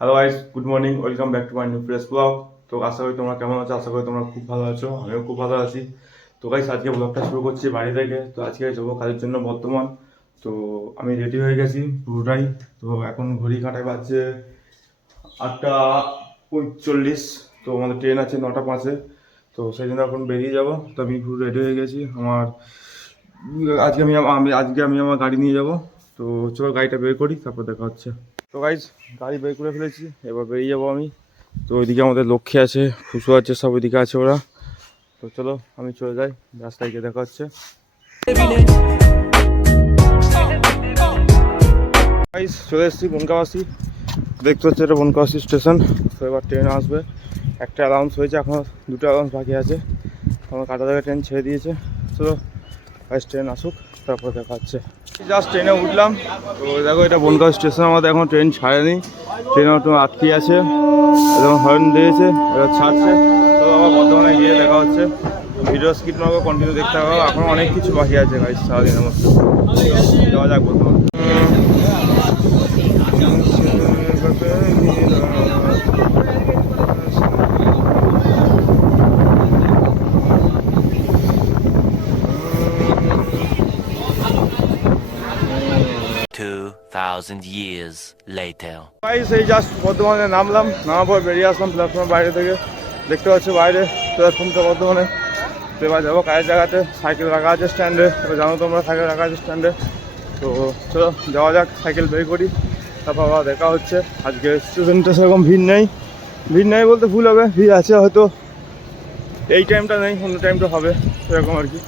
Hello guys good morning welcome back to my new fresh blog তো আশা করি তোমরা কেমন আছো? আশা করি তোমরা খুব ভালো আছো। আমিও খুব ভালো আছি। তো গাইস আজকে ব্লগটা শুরু করছি বাড়ি থেকে। তো আজকে যাব কাজের জন্য বর্তমান। তো আমি রেডি হয়ে গেছি পুরোটাই। তো এখন ঘড়ি কাঁটায় বাজছে আটটা পঁয়তাল্লিশ। তো আমাদের ট্রেন আছে নটা পাঁচে। তো সেই জন্য এখন বেরিয়ে যাব। তো আমি পুরো রেডি হয়ে গেছি। আমার আজকে আমি আমি আজকে আমি আমার গাড়ি নিয়ে যাব। তো চলো গাড়িটা বের করি, তারপর দেখা হচ্ছে। তো গাইজ গাড়ি বের করে ফেলেছি, এবার বেরিয়ে যাব আমি। তো ওইদিকে আমাদের লক্ষ্মী আছে খুশু আছে, সব ওইদিকে আছে ওরা। তো চলো, আমি চলে যাই, রাস্তায় গিয়ে দেখা হচ্ছে। চলে এসেছি বনকাবাসী। দেখতে হচ্ছে এটা বনকাবাসী স্টেশন। তো এবার ট্রেন আসবে। একটা অ্যালাউন্স হয়েছে এখনও দুটো অ্যালাউন্স বাকি আছে। আমার কাটা জায়গায় ট্রেন ছেড়ে দিয়েছে। চলো গাইজ ট্রেন আসুক। তারপর দেখা হচ্ছে জাস্ট ট্রেনে উঠলাম। তো দেখো, এটা বনগাঁও স্টেশন, আমাদের এখন ট্রেন ছাড়েনি। ট্রেন একটু আটকে আছে। এবং হর্ন দিয়েছে, এবার ছাড়ছে। তো আবার বর্ধমানে গিয়ে দেখা হচ্ছে। ভিডিও স্কিপ নগর কন্টিনিউ দেখতে হবে। এখন অনেক কিছু বাকি আছে গাইজ সারাদিনের মধ্যে। যাওয়া যাক বর্ধমান। 2,000 years later. গাইস এই জাস্ট বর্ধমানে নামলাম নামার পর বেরিয়ে আসলাম প্ল্যাটফর্মের বাইরে থেকে। দেখতে পাচ্ছি বাইরে প্ল্যাটফর্মটা বর্ধমানে। তো এবার যাব কাজের জায়গাতে। সাইকেল রাখা আছে স্ট্যান্ডে। এবার জানো তোমরা সাইকেল রাখা আছে স্ট্যান্ডে। তো চলো যাওয়া যাক সাইকেল বের করি। তারপর আবার দেখা হচ্ছে। আজকে স্টুডেন্টে সেরকম ভিড় নেই। ভিড় নেই বলতে ভুল হবে ভিড় আছে হয়তো। এই টাইমটা নেই অন্য টাইমটা হবে সেরকম আর কি।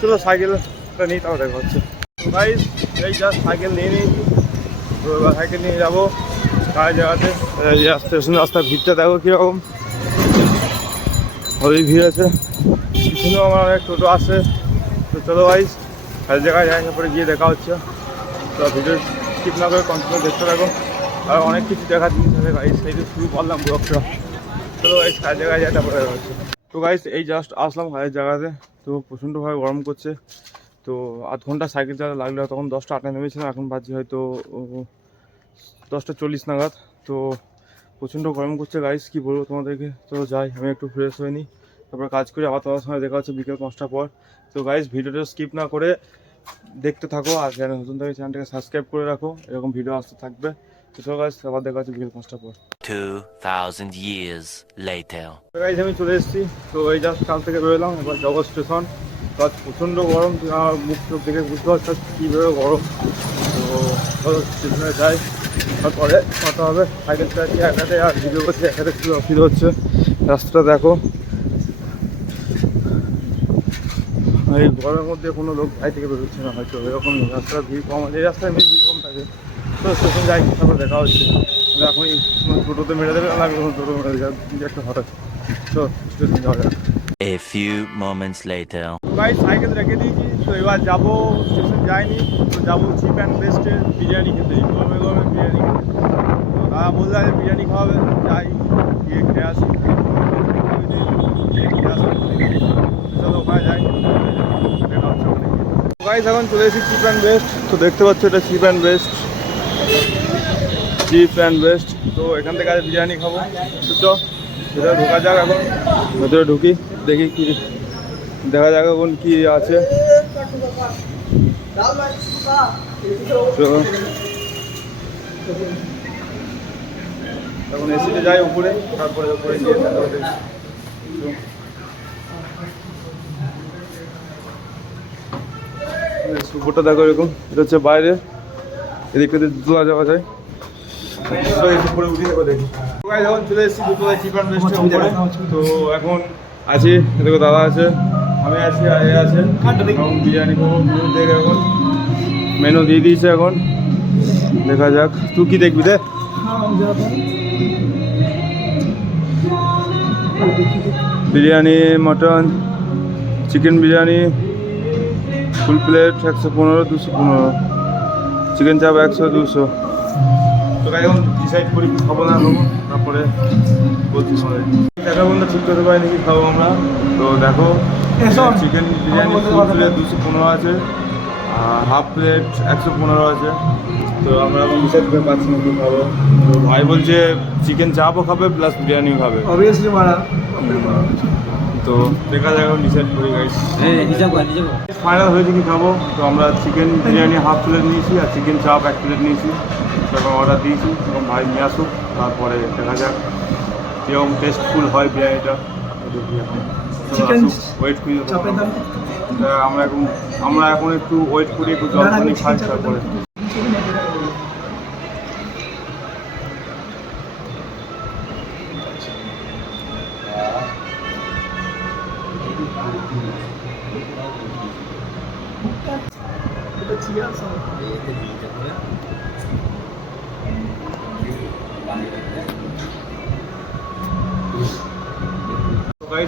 চলো সাইকেলটা নিই তাও দেখা হচ্ছে। গাইস এই জাস্ট সাইকেল নিয়ে নিয়েছি। সাইকেল নিয়ে যাব। কাজ জায়গাতে স্টেশন রাস্তার ভিড়টা দেখো কীরকম। ওই ভিড় আছে। পিছনেও আমার অনেক টোটো আছে। তো চলো গাইস কাজ জায়গায় যাই, তারপরে গিয়ে দেখা হচ্ছে। তো ভিডিও স্কিপ না করে কন্টিনিউ দেখতে থাকো। আর অনেক কিছু দেখার জিনিস আছে গাইস সেই তো শুরু করলাম ব্লগটা চলো গাইস কাজ জায়গায় যাই, তারপরে দেখা হচ্ছে। তো গাইস এই জাস্ট আসলাম কাজের জায়গাতে। তো প্রচণ্ডভাবে গরম করছে। তো আধ ঘণ্টা সাইকেল চালাতে লাগল তখন দশটা আটটা নেমেছিলাম এখন বাজছে হয়তো দশটা চল্লিশ নাগাদ। তো প্রচণ্ড গরম করছে গাইস কি বলব তোমাদেরকে? তো যাই আমি একটু ফ্রেশ হয়ে নিই। তারপর কাজ করে আবার তোমার সঙ্গে দেখা হচ্ছে বিকেল পাঁচটা পর। তো গাইস ভিডিওটা স্কিপ না করে দেখতে থাকো আর চ্যানেল নতুন থেকে চ্যানেলটাকে সাবস্ক্রাইব করে রাখো। এরকম ভিডিও আসতে থাকবে। তো চলো গাইস আবার দেখা হচ্ছে বিকেল পাঁচটা পর। আমি চলে এসেছি। তো এই জাস্ট কাল থেকে বেরোলাম এবার জগৎ স্টেশন আজ প্রচণ্ড গরম মুখ চোখ দেখে বুঝতে পারছ কীভাবে গরম। তো স্টেশনে যাই তারপরে কথা হবে। সাইকেল চালাচ্ছি একাতে আর ভিডিও করছি একাতে খুব অসুবিধা হচ্ছে। রাস্তাটা দেখো। এই গরমের মধ্যে কোনো লোক বাড়ি থেকে বেরোচ্ছে না, হয়তো এরকম রাস্তার ভিড় কম আছে এই রাস্তায় এমনি ভিড় কম থাকে। তো স্টেশন যাই, তারপর দেখা হচ্ছে। এখনই টোটোতে মেরে দেবে আমি টোটো মেরে যাবে একটা হঠাৎ। তো স্টেশন যাওয়া A few moments later. ভাই সাইকেল রেখে দিয়েছি, তো এবার যাব স্টেশন যাইনি, তো যাব চিপ অ্যান্ড বেস্টে বিরিয়ানি খেতে, গরমে গরমে বিরিয়ানি খেতে তো দাদা বলল যে বিরিয়ানি খাওয়াবে, যাই, গিয়ে খেয়ে আসি। চলো, ওখানে যাই। গাইস এখন চলে এসেছি চিপ অ্যান্ড বেস্ট তো দেখতে পাচ্ছ এটা cheap and best cheap and best তো এখান থেকে আজ বিরিয়ানি খাব তো চ ভেতরে ঢোকা যাক এখন। ভেতরে ঢুকি দেখি কি দেখা যাক এখন কি আছে। এখন এসিতে যাই উপরে তারপরে উপরে গিয়ে উপরটা দেখো এরকম এটা হচ্ছে বাইরে এদিক থেকে তোলা যাওয়া যায়। উপরে উঠি দেখি Guys, এখন চলে এসেছি বেস্টের উপরে তো এখন আছি দেখো দাদা আছে আমি আছি আর আছে। এখন বিরিয়ানি খাব দেখে এখন। মেনু দিয়ে দিয়েছে এখন। দেখা যাক। তুই কি দেখবি রে biryani mutton chicken biryani full plate একশো পনেরো দুশো পনেরো। চিকেন চাপ একশো দুশো। তো এখন ডিসাইড করি কি খাব না খাব তারপরে বলছি সবাই। দেখা বন্ধু ঠিক করতে পারি নাকি খাব আমরা। তো দেখো চিকেন বিরিয়ানি ফুল প্লেট দুশো পনেরো আছে আর হাফ প্লেট একশো পনেরো আছে। তো আমরা ডিসাইড করে পাচ্ছি না কি খাব। তো ভাই বলছে চিকেন চাপও খাবে প্লাস বিরিয়ানিও খাবে। অবভিয়াসলি মারা। তো দেখা যাক এখন ডিসাইড করি গাইস হ্যাঁ ফাইনাল হয়েছে কি খাব? তো আমরা চিকেন বিরিয়ানি হাফ প্লেট নিয়েছি আর চিকেন চাপ এক প্লেট নিয়েছি। এখন অর্ডার দিয়েছি এবং ভাই নিয়ে আসুক তারপরে দেখা যাক। যেরকম টেস্টফুল হয় বিরিয়ানিটা। ওয়েট করি তা আমরা এখন আমরা এখন একটু ওয়েট করি একটু জল না, না,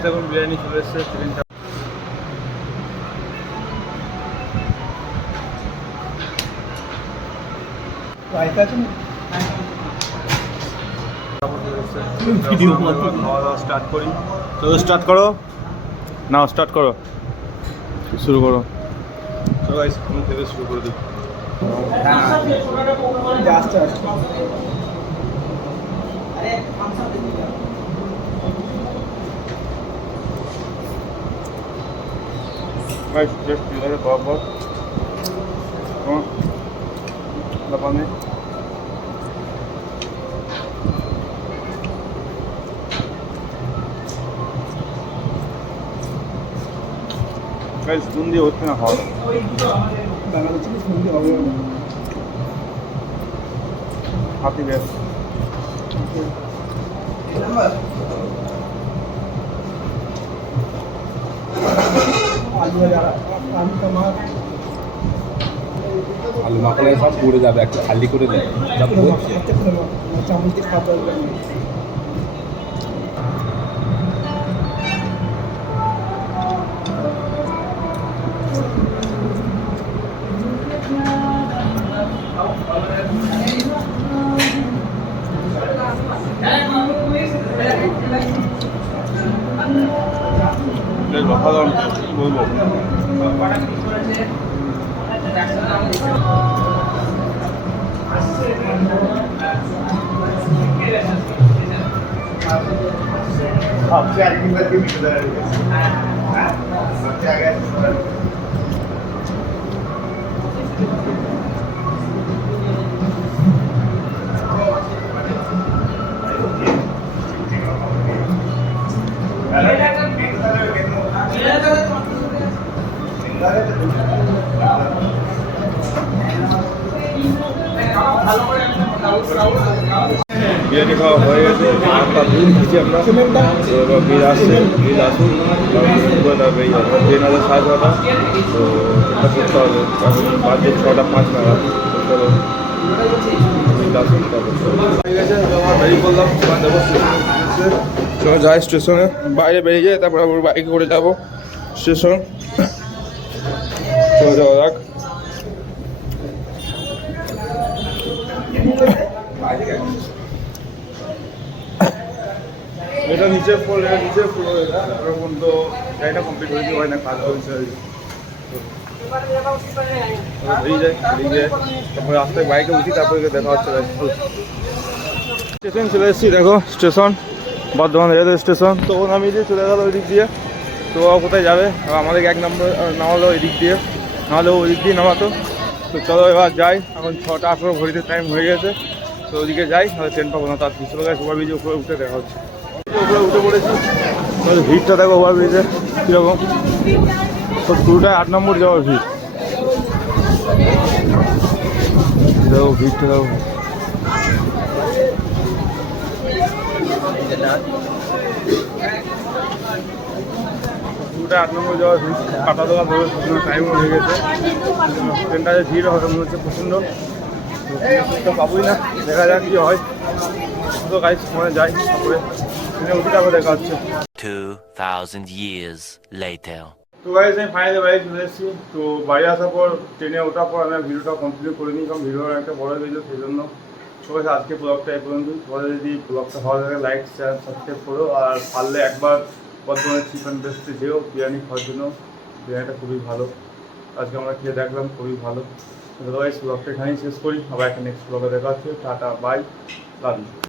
এখন বিরিয়ানি চলে এসেছে না? স্টার্ট করি। তো স্টার্ট করো। নাও স্টার্ট করো। শুরু করো। চলো গাইস তুমি থেকে শুরু করে দিই আস্তে আস্তে গাইস জাস্ট দিলে বরাবর হ্যাঁ দিয়ে হচ্ছে না খাওয়া। হাতি বেশ। আলু মাখালে সব পড়ে যাবে, একটু খালি করে দেয়। চামচ কি বলবো বিরিয়ানি খাওয়া হয়ে গেছে, আটটা দিন খেয়েছি আমরা। তো এবার আসছে, বিল আসুন ট্রেন আছে সাড়ে ছটা, তো করতে হবে। বাজে ছটা, পাঁচ চলো, যাই স্টেশনে। বাইরে বেরিয়ে যাই, তারপর আবার বাইকে করে যাব স্টেশন। চলো যাওয়া যাক এটা নিচে ফ্লোর এটা নিচে ফ্লোর এটা এখন তো গাড়িটা কমপ্লিট হয়েছে হয় না কাজ হয়েছে তারপরে রাস্তায় বাইকে উঠি তারপরে দেখা হচ্ছে স্টেশন চলে এসেছি দেখো স্টেশন বর্ধমান রেলওয়ে স্টেশন তো নামিয়ে দিয়ে চলে গেল ওই দিক দিয়ে তো ও কোথায় যাবে আর আমাদের এক নম্বর আহ, নামালো ওই দিক দিয়ে নাহলে ওই দিয়ে নামাতো। তো চলো এবার যাই। এখন ছটা আঠেরো ঘড়িতে টাইম হয়ে গেছে। তো ওদিকে যাই তাহলে ট্রেন পাবো না। তার পিছনে গাছ ওভার ব্রিজে উপরে উঠে দেখা হচ্ছে। উপরে উঠে পড়েছি। তাহলে ভিড়টা দেখো ওভার ব্রিজে কীরকম। তো পুরোটাই আট নম্বর যাওয়ার ভিড়। দেখো ভিড়টা দেখো। পুরোটা আট নম্বর যাওয়ার ভিড় কাটা ধরে টাইমও হয়ে গেছে। ট্রেনটা যে ভিড় হবে মনে হচ্ছে প্রচণ্ড। তো পাবোই না দেখা যাক কি হয়। তো গাইজ মানে যাই তারপরে ট্রেনে উঠে তারপরে দেখা হচ্ছে। 2,000 years later. তো গাইজ আমি ফাইনালি বাড়ি চলে এসেছি। তো বাড়ি আসার পর ট্রেনে ওঠার পর আমি ভিডিওটা কমপ্লিট করে নিই কারণ ভিডিও একটা বড় হয়ে সেই জন্য guys, আজকে ব্লগটা এই পর্যন্ত পরে যদি ব্লগটা ভালো লাগে লাইক শেয়ার সাবস্ক্রাইব করো। আর পারলে একবার বর্ধমানের চিকেন বেস্টে যেও বিরিয়ানি খাওয়ার জন্য বিরিয়ানিটা খুবই ভালো। আজকে আমরা খেয়ে দেখলাম, খুবই ভালো। আদারওয়াইজ ব্লগটা এখানেই শেষ করি। আবার একটা নেক্সট ব্লগে দেখা হচ্ছে। টাটা বাই লাভ